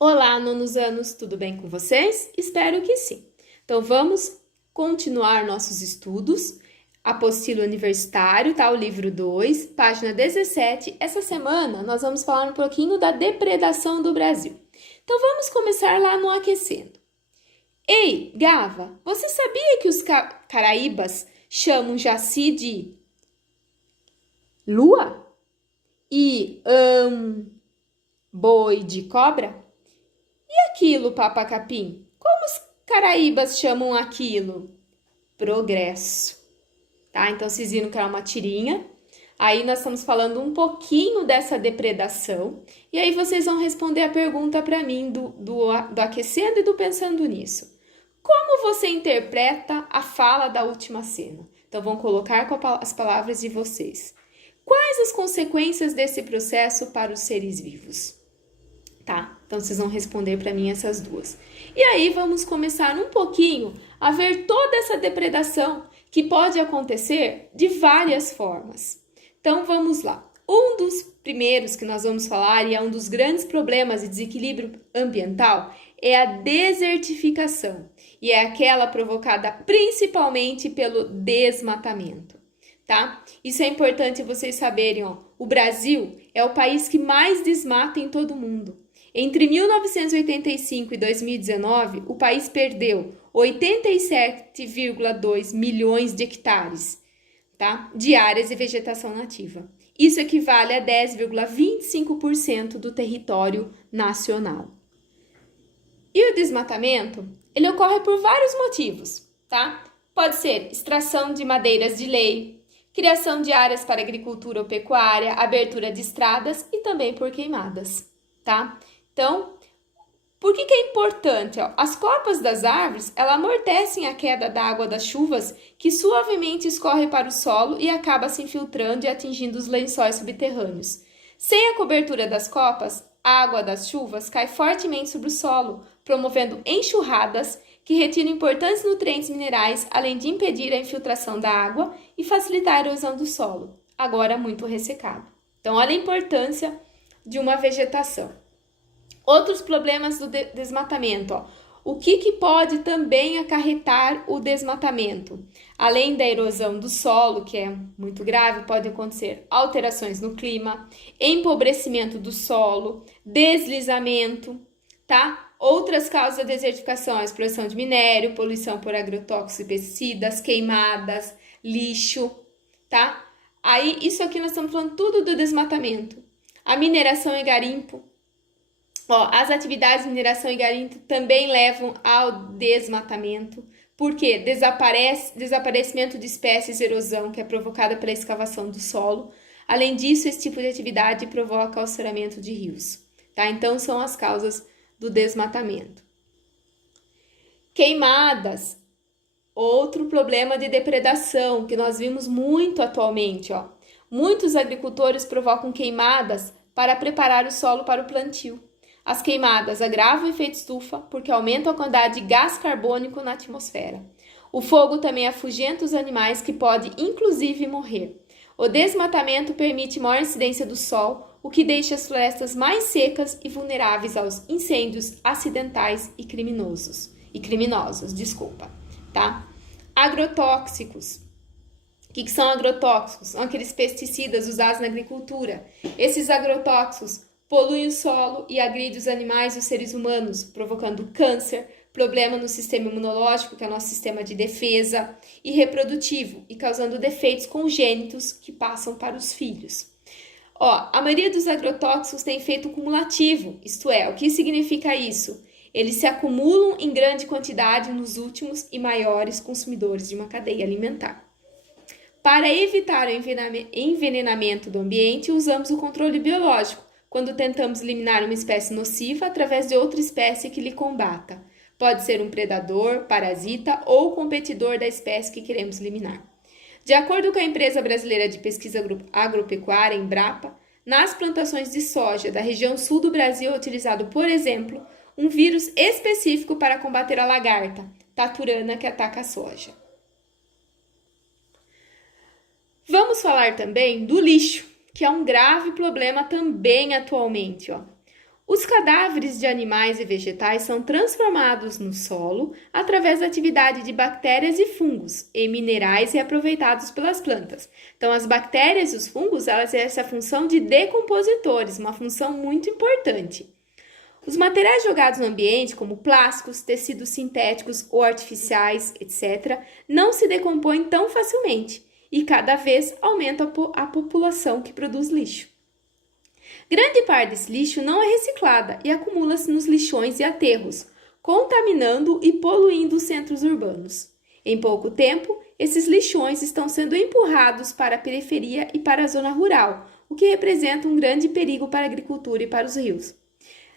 Olá, nonos anos, tudo bem com vocês? Espero que sim. Então vamos continuar nossos estudos. Apostila Universitário, tá? O livro 2, página 17. Essa semana nós vamos falar um pouquinho da depredação do Brasil. Então vamos começar lá no aquecendo. Ei, Gava, você sabia que os caraíbas chamam Jaci de lua e boi de cobra? Aquilo, Papa Capim? Como os caraíbas chamam aquilo? Progresso, tá? Então, vocês viram que era uma tirinha. Aí, nós estamos falando um pouquinho dessa depredação. E aí, vocês vão responder a pergunta para mim do aquecendo e do pensando nisso. Como você interpreta a fala da última cena? Então, vão colocar com as palavras de vocês. Quais as consequências desse processo para os seres vivos? Tá? Então, vocês vão responder para mim essas duas. E aí, vamos começar um pouquinho a ver toda essa depredação que pode acontecer de várias formas. Então, vamos lá. Um dos primeiros que nós vamos falar, e é um dos grandes problemas de desequilíbrio ambiental, é a desertificação. E é aquela provocada principalmente pelo desmatamento. Tá? Isso é importante vocês saberem, ó. O Brasil é o país que mais desmata em todo o mundo. Entre 1985 e 2019, o país perdeu 87,2 milhões de hectares, tá? De áreas de vegetação nativa. Isso equivale a 10,25% do território nacional. E o desmatamento, ele ocorre por vários motivos, tá? Pode ser extração de madeiras de lei, criação de áreas para agricultura ou pecuária, abertura de estradas e também por queimadas, tá? Então, por que é importante? As copas das árvores, elas amortecem a queda da água das chuvas que suavemente escorre para o solo e acaba se infiltrando e atingindo os lençóis subterrâneos. Sem a cobertura das copas, a água das chuvas cai fortemente sobre o solo, promovendo enxurradas que retiram importantes nutrientes minerais, além de impedir a infiltração da água e facilitar a erosão do solo, agora muito ressecado. Então, olha a importância de uma vegetação. Outros problemas do desmatamento, ó. O que pode também acarretar o desmatamento? Além da erosão do solo, que é muito grave, pode acontecer alterações no clima, empobrecimento do solo, deslizamento, tá? Outras causas da desertificação, a exposição de minério, poluição por agrotóxicos e pesticidas, queimadas, lixo, tá? Aí, isso aqui nós estamos falando tudo do desmatamento. A mineração e garimpo. As atividades de mineração e garimpo também levam ao desmatamento, porque desaparecimento de espécies e erosão que é provocada pela escavação do solo. Além disso, esse tipo de atividade provoca o alceramento de rios. Tá? Então, são as causas do desmatamento. Queimadas, outro problema de depredação que nós vimos muito atualmente. Muitos agricultores provocam queimadas para preparar o solo para o plantio. As queimadas agravam o efeito estufa porque aumentam a quantidade de gás carbônico na atmosfera. O fogo também afugenta os animais que podem inclusive morrer. O desmatamento permite maior incidência do sol, o que deixa as florestas mais secas e vulneráveis aos incêndios acidentais e criminosos, tá? Agrotóxicos. O que são agrotóxicos? São aqueles pesticidas usados na agricultura. Esses agrotóxicos poluem o solo e agridem os animais e os seres humanos, provocando câncer, problema no sistema imunológico, que é o nosso sistema de defesa, e reprodutivo, e causando defeitos congênitos que passam para os filhos. A maioria dos agrotóxicos tem efeito cumulativo, isto é, o que significa isso? Eles se acumulam em grande quantidade nos últimos e maiores consumidores de uma cadeia alimentar. Para evitar o envenenamento do ambiente, usamos o controle biológico, quando tentamos eliminar uma espécie nociva através de outra espécie que lhe combata. Pode ser um predador, parasita ou competidor da espécie que queremos eliminar. De acordo com a Empresa Brasileira de Pesquisa Agropecuária, Embrapa, nas plantações de soja da região sul do Brasil é utilizado, por exemplo, um vírus específico para combater a lagarta, taturana, que ataca a soja. Vamos falar também do lixo, que é um grave problema também atualmente. Os cadáveres de animais e vegetais são transformados no solo através da atividade de bactérias e fungos em minerais reaproveitados pelas plantas. Então, as bactérias e os fungos, elas exercem a função de decompositores, uma função muito importante. Os materiais jogados no ambiente, como plásticos, tecidos sintéticos ou artificiais, etc., não se decompõem tão facilmente e cada vez aumenta a população que produz lixo. Grande parte desse lixo não é reciclada e acumula-se nos lixões e aterros, contaminando e poluindo os centros urbanos. Em pouco tempo, esses lixões estão sendo empurrados para a periferia e para a zona rural, o que representa um grande perigo para a agricultura e para os rios.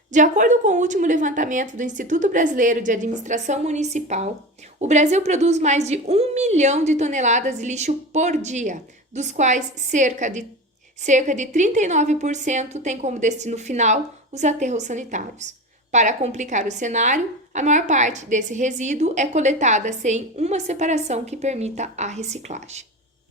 De acordo com o último levantamento do Instituto Brasileiro de Administração Municipal, o Brasil produz mais de 1 milhão de toneladas de lixo por dia, dos quais cerca de 39% tem como destino final os aterros sanitários. Para complicar o cenário, a maior parte desse resíduo é coletada sem uma separação que permita a reciclagem.